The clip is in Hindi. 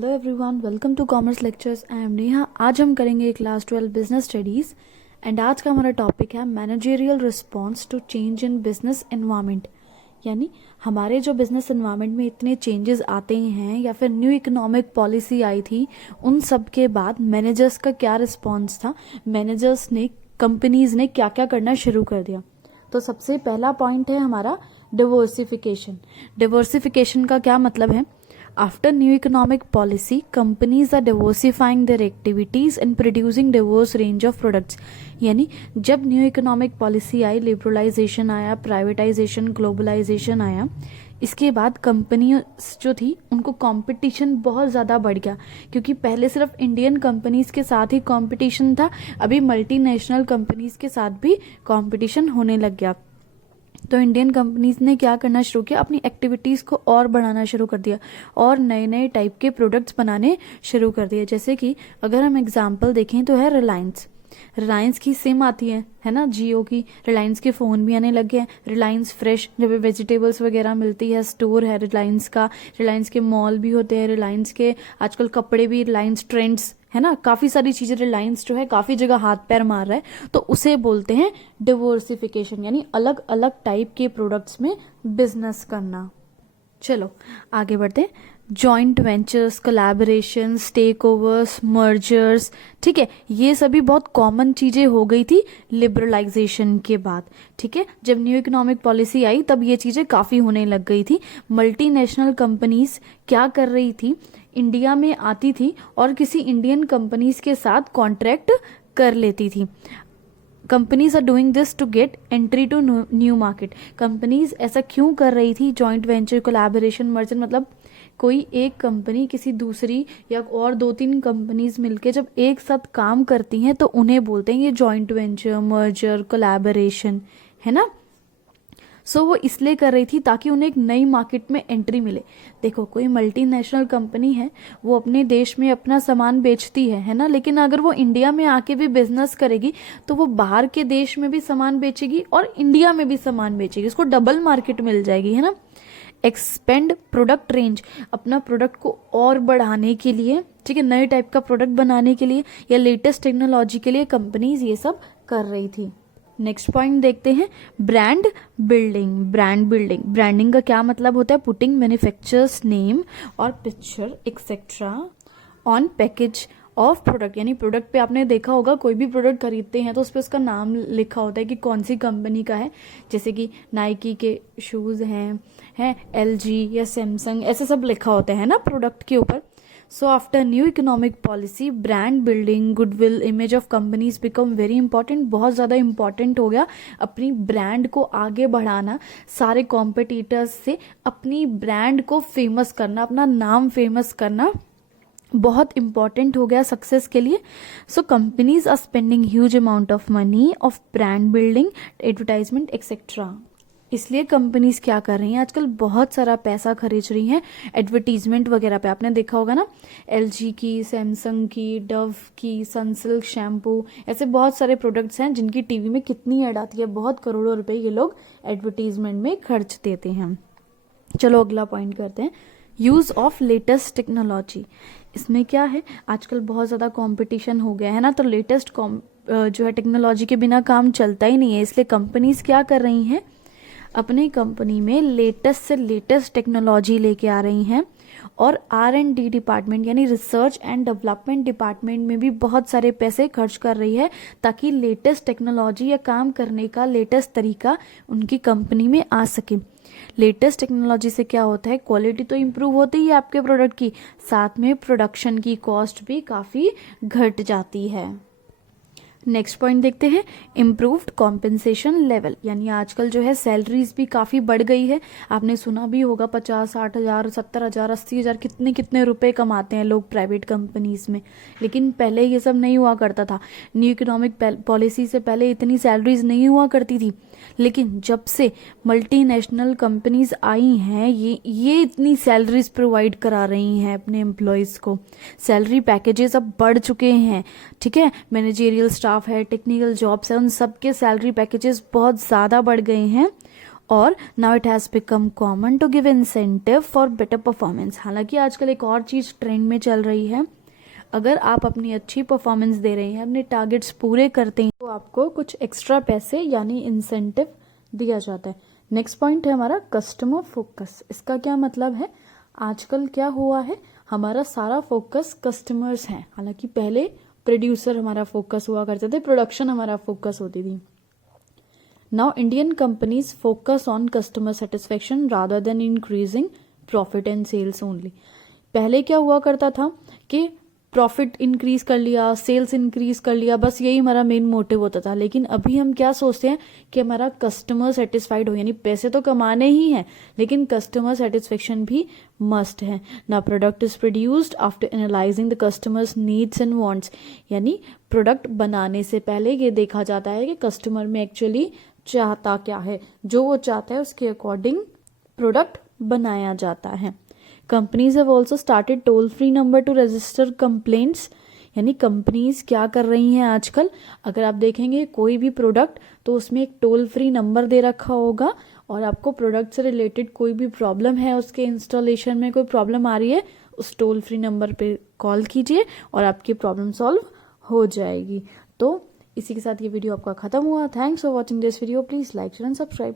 Hello everyone, welcome to commerce lectures. I am Neha. आज हम करेंगे क्लास 12 बिजनेस स्टडीज़ एंड आज का हमारा टॉपिक है managerial response to change in business environment. यानी हमारे जो बिजनेस एनवायरनमेंट में इतने चेंजेस आते हैं या फिर न्यू इकोनॉमिक पॉलिसी आई थी, उन सब के बाद मैनेजर्स का क्या रिस्पॉन्स था, मैनेजर्स ने, कंपनीज ने क्या क्या करना शुरू कर दिया। तो सबसे पहला पॉइंट है हमारा डिवर्सिफिकेशन। डिवर्सिफिकेशन का क्या मतलब है? After new economic policy, companies are diversifying their activities and producing diverse range of products. यानी जब न्यू इकोनॉमिक पॉलिसी आई, लिबरलाइजेशन आया, प्राइवेटाइजेशन, ग्लोबलाइजेशन आया, इसके बाद कंपनी जो थी उनको कंपटीशन बहुत ज़्यादा बढ़ गया, क्योंकि पहले सिर्फ इंडियन कंपनीज के साथ ही कंपटीशन था, अभी मल्टीनेशनल कंपनीज के साथ भी कंपटीशन होने लग गया। तो इंडियन कंपनीज ने क्या करना शुरू किया, अपनी एक्टिविटीज़ को और बढ़ाना शुरू कर दिया और नए नए टाइप के प्रोडक्ट्स बनाने शुरू कर दिए। जैसे कि अगर हम एग्जांपल देखें तो है रिलायंस की सिम आती है ना, जियो की। रिलायंस के फ़ोन भी आने लग गए हैं। रिलायंस फ्रेश जब वेजिटेबल्स वगैरह मिलती है, स्टोर है रिलायंस का। रिलायंस के मॉल भी होते हैं, रिलायंस के आजकल कपड़े भी, रिलायंस ट्रेंड्स है ना, काफ़ी सारी चीज़ें रिलायंस जो है काफ़ी जगह हाथ पैर मार रहा है। तो उसे बोलते हैं डिवर्सिफिकेशन, यानी अलग अलग टाइप के प्रोडक्ट्स में बिजनेस करना। चलो आगे बढ़ते हैं। Joint ventures, collaboration, takeovers, mergers, ठीक है, ये सभी बहुत कॉमन चीज़ें हो गई थी लिबरलाइजेशन के बाद। ठीक है, जब न्यू इकोनॉमिक पॉलिसी आई तब ये चीज़ें काफ़ी होने लग गई थी। मल्टीनेशनल कंपनीज क्या कर रही थी, इंडिया में आती थी और किसी इंडियन कंपनीज के साथ कॉन्ट्रैक्ट कर लेती थी। Companies are doing this to get entry to new market. Companies ऐसा क्यों कर रही थी? जॉइंट वेंचर, कोलैबोरेशन, मर्जर, मतलब कोई एक कंपनी किसी दूसरी या और दो तीन कंपनीज मिलके जब एक साथ काम करती हैं तो उन्हें बोलते हैं ये जॉइंट वेंचर, मर्जर, कोलैबोरेशन, है ना। सो वो इसलिए कर रही थी ताकि उन्हें एक नई मार्केट में एंट्री मिले। देखो, कोई मल्टीनेशनल कंपनी है, वो अपने देश में अपना सामान बेचती है ना, लेकिन अगर वो इंडिया में आके भी बिजनेस करेगी तो वो बाहर के देश में भी सामान बेचेगी और इंडिया में भी सामान बेचेगी, उसको डबल मार्केट मिल जाएगी, है ना। एक्सपेंड प्रोडक्ट रेंज, अपना प्रोडक्ट को और बढ़ाने के लिए, ठीक है, नए टाइप का प्रोडक्ट बनाने के लिए या लेटेस्ट टेक्नोलॉजी के लिए कंपनीज ये सब कर रही थी। नेक्स्ट पॉइंट देखते हैं, ब्रांड बिल्डिंग। ब्रांडिंग का क्या मतलब होता है? पुटिंग मैन्युफैक्चरर्स नेम और picture etcetera on package of product. यानी प्रोडक्ट पे आपने देखा होगा, कोई भी प्रोडक्ट खरीदते हैं तो उस पर उसका नाम लिखा होता है कि कौन सी कंपनी का है। जैसे कि नाइकी के शूज़ हैं LG या सैमसंग, ऐसे सब लिखा होता है ना प्रोडक्ट के ऊपर। So after new economic policy, brand building, goodwill, image of companies become very important. बहुत ज़्यादा इंपॉर्टेंट हो गया अपनी ब्रांड को आगे बढ़ाना, सारे कॉम्पिटिटर्स से अपनी ब्रांड को फेमस करना, अपना नाम फेमस करना बहुत इंपॉर्टेंट हो गया सक्सेस के लिए। So companies are spending huge amount of money of brand building, advertisement etcetera. इसलिए कंपनीज क्या कर रही हैं, आजकल बहुत सारा पैसा खर्च रही हैं एडवर्टीजमेंट वगैरह पे। आपने देखा होगा ना, LG की, सैमसंग की, डव की, सनसिल्क शैम्पू, ऐसे बहुत सारे प्रोडक्ट्स हैं जिनकी टीवी में कितनी ऐड आती है। बहुत करोड़ों रुपए ये लोग एडवर्टीजमेंट में खर्च देते हैं। चलो अगला पॉइंट करते हैं, यूज़ ऑफ लेटेस्ट टेक्नोलॉजी। इसमें क्या है, आजकल बहुत ज़्यादा कंपटीशन हो गया है ना, तो लेटेस्ट जो है टेक्नोलॉजी के बिना काम चलता ही नहीं है। इसलिए कंपनीज क्या कर रही हैं, अपनी कंपनी में लेटेस्ट से लेटेस्ट टेक्नोलॉजी लेके आ रही हैं और R&D डिपार्टमेंट यानी रिसर्च एंड डेवलपमेंट डिपार्टमेंट में भी बहुत सारे पैसे खर्च कर रही है ताकि लेटेस्ट टेक्नोलॉजी या काम करने का लेटेस्ट तरीका उनकी कंपनी में आ सके। लेटेस्ट टेक्नोलॉजी से क्या होता है, क्वालिटी तो इम्प्रूव होती ही है आपके प्रोडक्ट की, साथ में प्रोडक्शन की कॉस्ट भी काफ़ी घट जाती है। नेक्स्ट पॉइंट देखते हैं, इम्प्रूव्ड कॉम्पेंसेशन लेवल। यानी आजकल जो है सैलरीज भी काफ़ी बढ़ गई है। आपने सुना भी होगा 50-60 हज़ार, 70 हज़ार, 80 हज़ार, कितने कितने रुपए कमाते हैं लोग प्राइवेट कंपनीज में। लेकिन पहले ये सब नहीं हुआ करता था। न्यू इकोनॉमिक पॉलिसी से पहले इतनी सैलरीज नहीं हुआ करती थी, लेकिन जब से मल्टीनेशनल कंपनीज आई हैं ये इतनी सैलरीज प्रोवाइड करा रही हैं अपने एम्प्लॉयज़ को। सैलरी पैकेजेस अब बढ़ चुके हैं, ठीक है, मैनेजेरियल स्टाफ है, टेक्निकल जॉब्स है, उन सब के सैलरी पैकेजेस बहुत ज़्यादा बढ़ गए हैं और now it has become common to give incentive for better performance. हालांकि आजकल एक और चीज़ ट्रेंड में चल रही है, अगर आप अपनी अच्छी परफॉर्मेंस दे रहे हैं, अपने टारगेट्स पूरे करते हैं, तो आपको कुछ एक्स्ट्रा पैसे यानी इंसेंटिव दिया जाता है। नेक्स्ट पॉइंट है हमारा कस्टमर फोकस। इसका क्या मतलब है, आजकल क्या हुआ है, हमारा सारा फोकस कस्टमर्स हैं। हालांकि पहले प्रोड्यूसर हमारा फोकस हुआ करते थे, प्रोडक्शन हमारा फोकस होती थी। Now Indian companies focus on customer satisfaction rather than increasing profit and sales only. पहले क्या हुआ करता था कि प्रॉफिट इंक्रीज कर लिया, सेल्स इंक्रीज कर लिया, बस यही हमारा मेन मोटिव होता था। लेकिन अभी हम क्या सोचते हैं कि हमारा कस्टमर सेटिस्फाइड हो, यानी पैसे तो कमाने ही हैं लेकिन कस्टमर सेटिस्फेक्शन भी मस्ट है ना। Product is produced after analysing the customers needs and wants, यानी प्रोडक्ट बनाने से पहले ये देखा जाता है कि कस्टमर में एक्चुअली चाहता क्या है, जो वो चाहता है उसके अकॉर्डिंग प्रोडक्ट बनाया जाता है। Companies have also started toll free number two register complaints, यानी कंपनीज क्या कर रही हैं आजकल, अगर आप देखेंगे कोई भी प्रोडक्ट तो उसमें एक टोल फ्री नंबर दे रखा होगा, और आपको प्रोडक्ट से रिलेटेड कोई भी प्रॉब्लम है, उसके इंस्टॉलेशन में कोई प्रॉब्लम आ रही है, उस टोल फ्री नंबर पे कॉल कीजिए और आपकी प्रॉब्लम सॉल्व हो जाएगी। तो इसी के साथ ये वीडियो आपका खत्म हुआ। Thanks for watching this video. Please like share and subscribe.